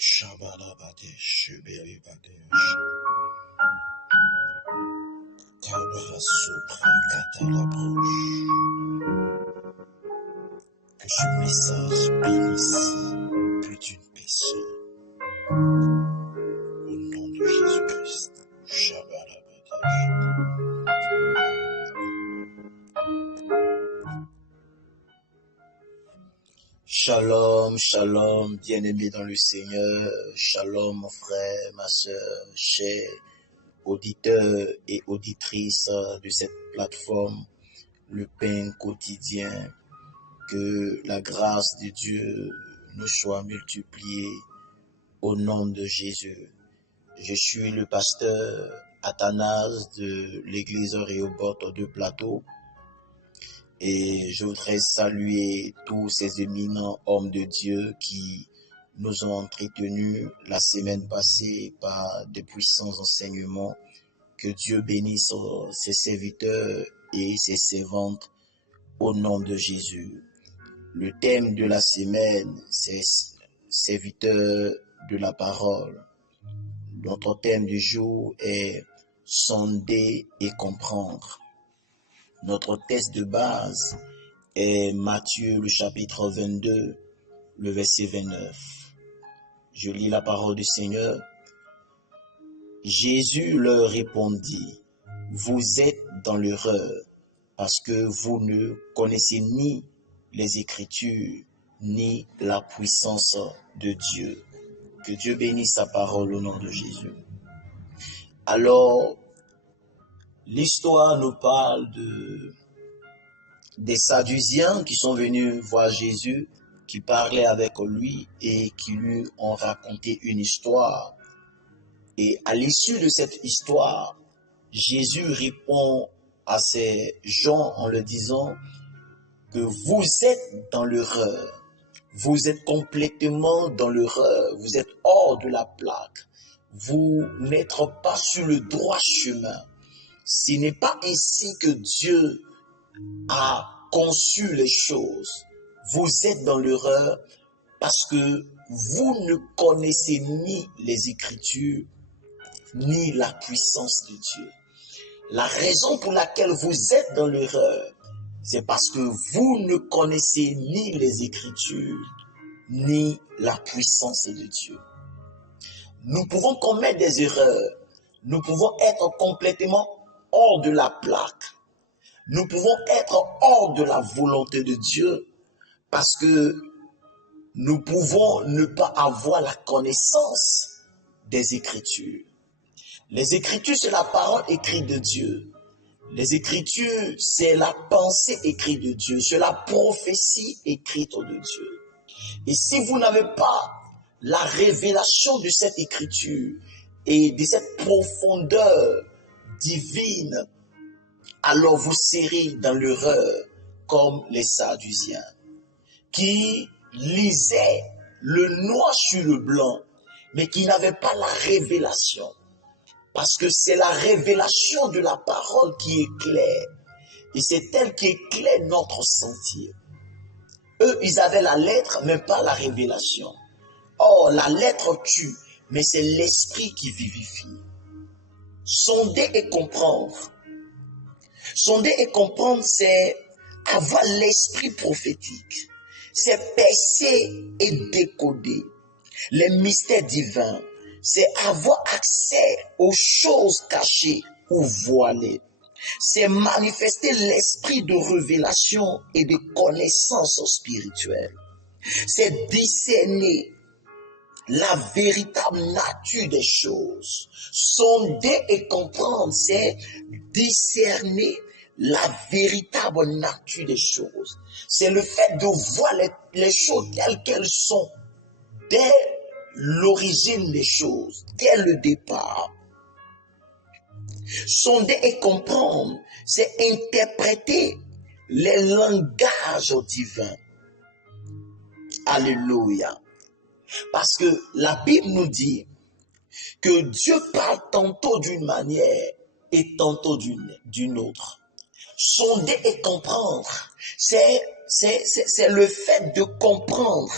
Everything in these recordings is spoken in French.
Shabalabade, Shubelibade, Kabra Katalabroche. Que ce message bénisse plus d'une personne. Au nom de Jésus-Christ. Shabalabade. Shalom, shalom, bien-aimés dans le Seigneur. Shalom, mon frère, ma soeur, chers auditeurs et auditrices de cette plateforme, le pain quotidien. Que la grâce de Dieu nous soit multipliée au nom de Jésus. Je suis le pasteur Athanase de l'église Rehoboth de Plateau et je voudrais saluer tous ces éminents hommes de Dieu qui nous ont entretenus la semaine passée par de puissants enseignements. Que Dieu bénisse ses serviteurs et ses servantes au nom de Jésus. Le thème de la semaine, c'est serviteur de la parole. Notre thème du jour est sonder et comprendre. Notre texte de base est Matthieu, le chapitre 22, le verset 29. Je lis la parole du Seigneur. Jésus leur répondit, « Vous êtes dans l'erreur, parce que vous ne connaissez ni les Écritures, ni la puissance de Dieu. » Que Dieu bénisse sa parole au nom de Jésus. Alors, l'histoire nous parle des Sadduciens qui sont venus voir Jésus, qui parlaient avec lui et qui lui ont raconté une histoire. Et à l'issue de cette histoire, Jésus répond à ces gens en leur disant que vous êtes dans l'erreur, vous êtes complètement dans l'erreur, vous êtes hors de la plaque, vous n'êtes pas sur le droit chemin. Ce n'est pas ainsi que Dieu a conçu les choses. Vous êtes dans l'erreur parce que vous ne connaissez ni les Écritures, ni la puissance de Dieu. La raison pour laquelle vous êtes dans l'erreur, c'est parce que vous ne connaissez ni les Écritures, ni la puissance de Dieu. Nous pouvons commettre des erreurs. Nous pouvons être complètement hors de la plaque. Nous pouvons être hors de la volonté de Dieu parce que nous pouvons ne pas avoir la connaissance des Écritures. Les Écritures, c'est la parole écrite de Dieu. Les Écritures, c'est la pensée écrite de Dieu, c'est la prophétie écrite de Dieu. Et si vous n'avez pas la révélation de cette Écriture et de cette profondeur divine, alors vous serez dans l'erreur comme les Sadduciens qui lisaient le noir sur le blanc, mais qui n'avaient pas la révélation. Parce que c'est la révélation de la parole qui éclaire. Et c'est elle qui éclaire notre sentier. Eux, ils avaient la lettre, mais pas la révélation. Or, la lettre tue, mais c'est l'esprit qui vivifie. Sonder et comprendre. Sonder et comprendre, c'est avoir l'esprit prophétique. C'est percer et décoder les mystères divins. C'est avoir accès aux choses cachées ou voilées. C'est manifester l'esprit de révélation et de connaissance spirituelle. C'est discerner la véritable nature des choses. Sonder et comprendre, c'est discerner la véritable nature des choses. C'est le fait de voir les choses telles qu'elles sont dès l'origine des choses, dès le départ. Sonder et comprendre, c'est interpréter les langages divins. Alléluia. Parce que la Bible nous dit que Dieu parle tantôt d'une manière et tantôt d'une autre. Sonder et comprendre, c'est le fait de comprendre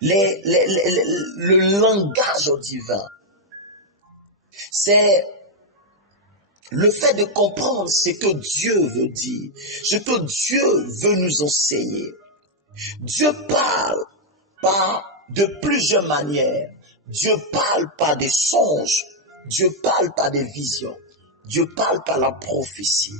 le langage divin. C'est le fait de comprendre ce que Dieu veut dire, ce que Dieu veut nous enseigner. Dieu parle par de plusieurs manières. Dieu parle par des songes. Dieu parle par des visions. Dieu parle par la prophétie.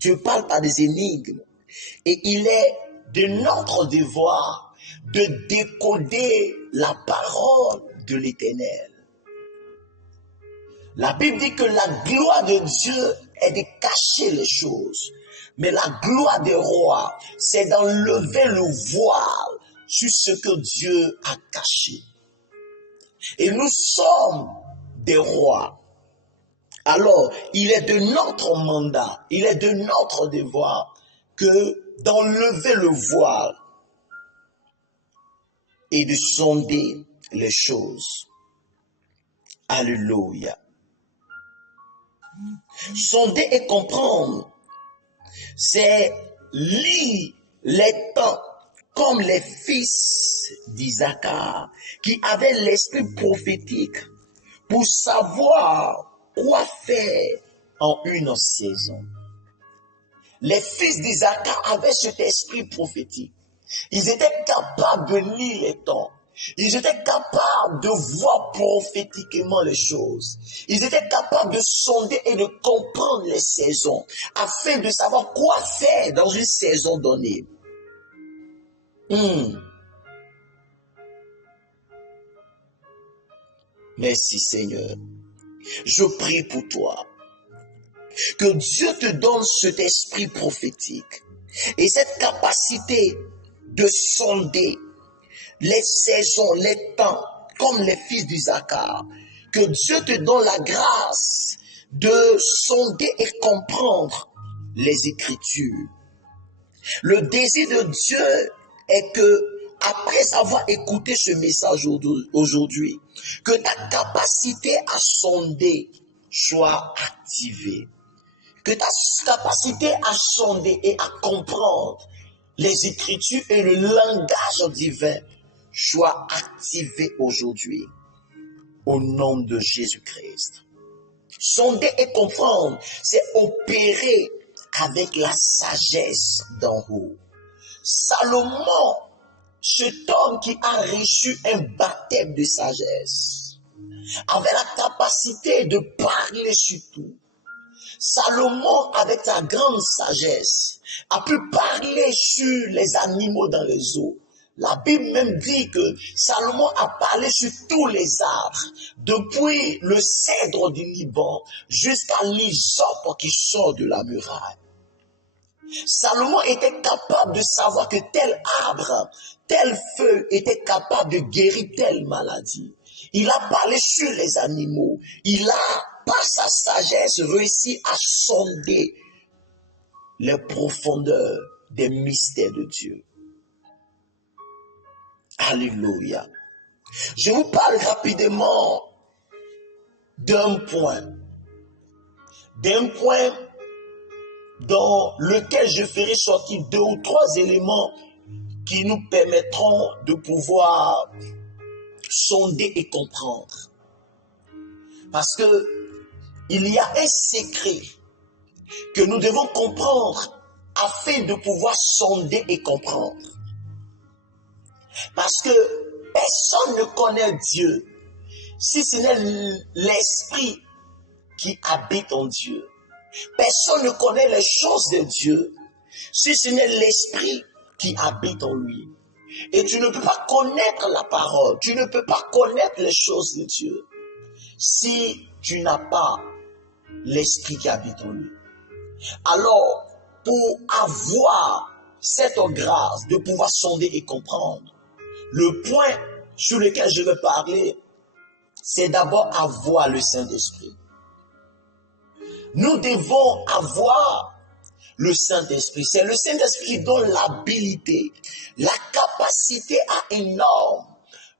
Dieu parle par des énigmes. Et il est de notre devoir de décoder la parole de l'Éternel. La Bible dit que la gloire de Dieu est de cacher les choses. Mais la gloire des rois, c'est d'enlever le voile sur ce que Dieu a caché. Et nous sommes des rois. Alors, il est de notre mandat, il est de notre devoir que d'enlever le voile et de sonder les choses. Alléluia. Sonder et comprendre, c'est lire les temps comme les fils d'Isaac qui avaient l'esprit prophétique pour savoir quoi faire en une saison. Les fils d'Isaac avaient cet esprit prophétique. Ils étaient capables de lire les temps. Ils étaient capables de voir prophétiquement les choses. Ils étaient capables de sonder et de comprendre les saisons afin de savoir quoi faire dans une saison donnée. Merci Seigneur. Je prie pour toi. Que Dieu te donne cet esprit prophétique et cette capacité de sonder les saisons, les temps, comme les fils d'Isaac. Que Dieu te donne la grâce de sonder et comprendre les Écritures. Le désir de Dieu est que, après avoir écouté ce message aujourd'hui, que ta capacité à sonder soit activée. Que ta capacité à sonder et à comprendre les Écritures et le langage divin soit activée aujourd'hui. Au nom de Jésus-Christ. Sonder et comprendre, c'est opérer avec la sagesse d'en haut. Salomon, cet homme qui a reçu un baptême de sagesse, avait la capacité de parler sur tout. Salomon, avec sa grande sagesse, a pu parler sur les animaux dans les eaux. La Bible même dit que Salomon a parlé sur tous les arbres, depuis le cèdre du Liban jusqu'à l'hysope qui sort de la muraille. Salomon était capable de savoir que tel arbre, tel feu était capable de guérir telle maladie. Il a parlé sur les animaux. Il a, par sa sagesse, réussi à sonder les profondeurs des mystères de Dieu. Alléluia. Je vous parle rapidement d'un point dans lequel je ferai sortir 2 ou 3 éléments qui nous permettront de pouvoir sonder et comprendre. Parce que il y a un secret que nous devons comprendre afin de pouvoir sonder et comprendre. Parce que personne ne connaît Dieu si ce n'est l'esprit qui habite en Dieu. Personne ne connaît les choses de Dieu si ce n'est l'esprit qui habite en lui. Et tu ne peux pas connaître la parole, tu ne peux pas connaître les choses de Dieu si tu n'as pas l'esprit qui habite en lui. Alors, pour avoir cette grâce de pouvoir sonder et comprendre, le point sur lequel je vais parler, c'est d'abord avoir le Saint-Esprit. Nous devons avoir le Saint-Esprit. C'est le Saint-Esprit qui donne l'habilité, la capacité énorme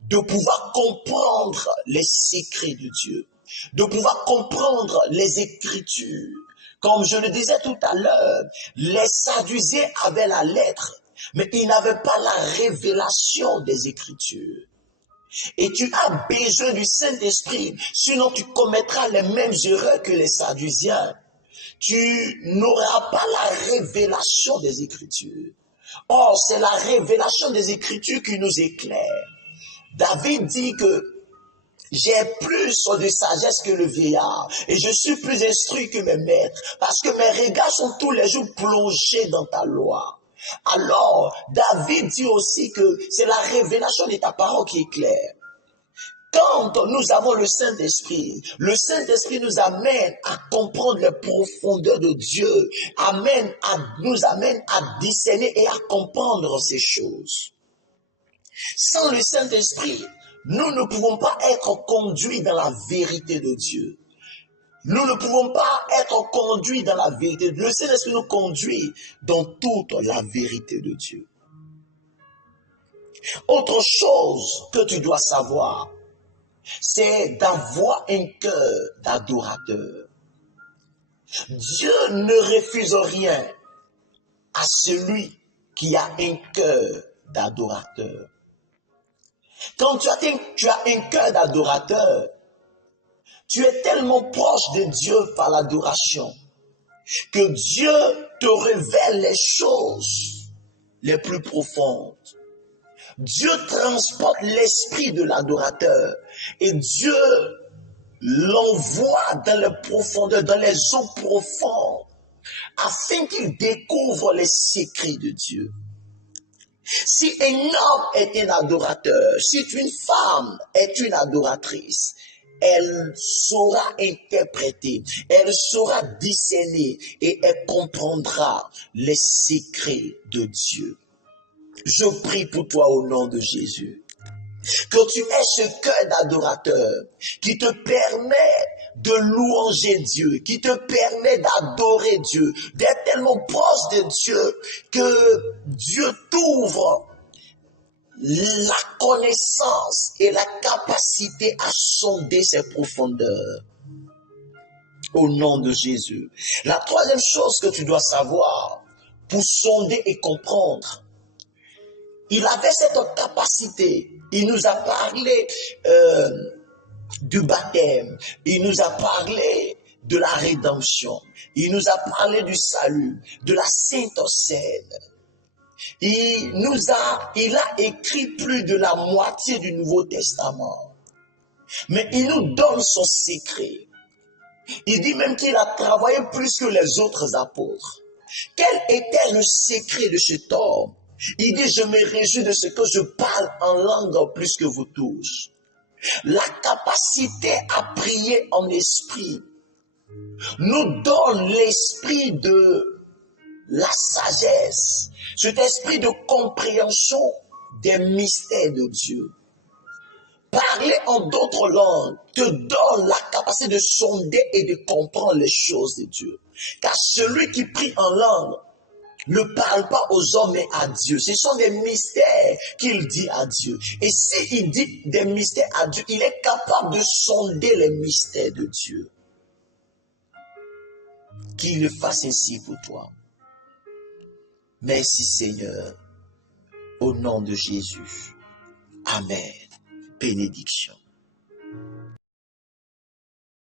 de pouvoir comprendre les secrets de Dieu, de pouvoir comprendre les Écritures. Comme je le disais tout à l'heure, les Sadducéens avaient la lettre, mais ils n'avaient pas la révélation des Écritures. Et tu as besoin du Saint-Esprit, sinon tu commettras les mêmes erreurs que les Sadduciens. Tu n'auras pas la révélation des Écritures. Or, c'est la révélation des Écritures qui nous éclaire. David dit que j'ai plus de sagesse que le vieillard et je suis plus instruit que mes maîtres parce que mes regards sont tous les jours plongés dans ta loi. Alors, David dit aussi que c'est la révélation de ta parole qui est claire. Quand nous avons le Saint-Esprit nous amène à comprendre les profondeurs de Dieu, nous amène à discerner et à comprendre ces choses. Sans le Saint-Esprit, nous ne pouvons pas être conduits dans la vérité de Dieu. Nous ne pouvons pas être conduits dans la vérité. Le Saint-Esprit nous conduit dans toute la vérité de Dieu. Autre chose que tu dois savoir, c'est d'avoir un cœur d'adorateur. Dieu ne refuse rien à celui qui a un cœur d'adorateur. Quand tu as un cœur d'adorateur, tu es tellement proche de Dieu par l'adoration que Dieu te révèle les choses les plus profondes. Dieu transporte l'esprit de l'adorateur et Dieu l'envoie dans les profondeurs, dans les eaux profondes, afin qu'il découvre les secrets de Dieu. Si un homme est un adorateur, si une femme est une adoratrice, elle saura interpréter, elle saura discerner et elle comprendra les secrets de Dieu. Je prie pour toi au nom de Jésus, que tu aies ce cœur d'adorateur qui te permet de louanger Dieu, qui te permet d'adorer Dieu, d'être tellement proche de Dieu que Dieu t'ouvre la connaissance et la capacité à sonder ses profondeurs. Au nom de Jésus. La troisième chose que tu dois savoir pour sonder et comprendre, il avait cette capacité. Il nous a parlé du baptême. Il nous a parlé de la rédemption. Il nous a parlé du salut, de la Sainte Seine. Il a écrit plus de la moitié du Nouveau Testament. Mais il nous donne son secret. Il dit même qu'il a travaillé plus que les autres apôtres. Quel était le secret de cet homme? Il dit, je me réjouis de ce que je parle en langue plus que vous tous. La capacité à prier en esprit nous donne l'esprit de la sagesse, cet esprit de compréhension des mystères de Dieu. Parler en d'autres langues te donne la capacité de sonder et de comprendre les choses de Dieu. Car celui qui prie en langue ne parle pas aux hommes mais à Dieu. Ce sont des mystères qu'il dit à Dieu. Et s'il dit des mystères à Dieu, il est capable de sonder les mystères de Dieu. Qu'il le fasse ainsi pour toi. Merci Seigneur. Au nom de Jésus. Amen. Bénédiction.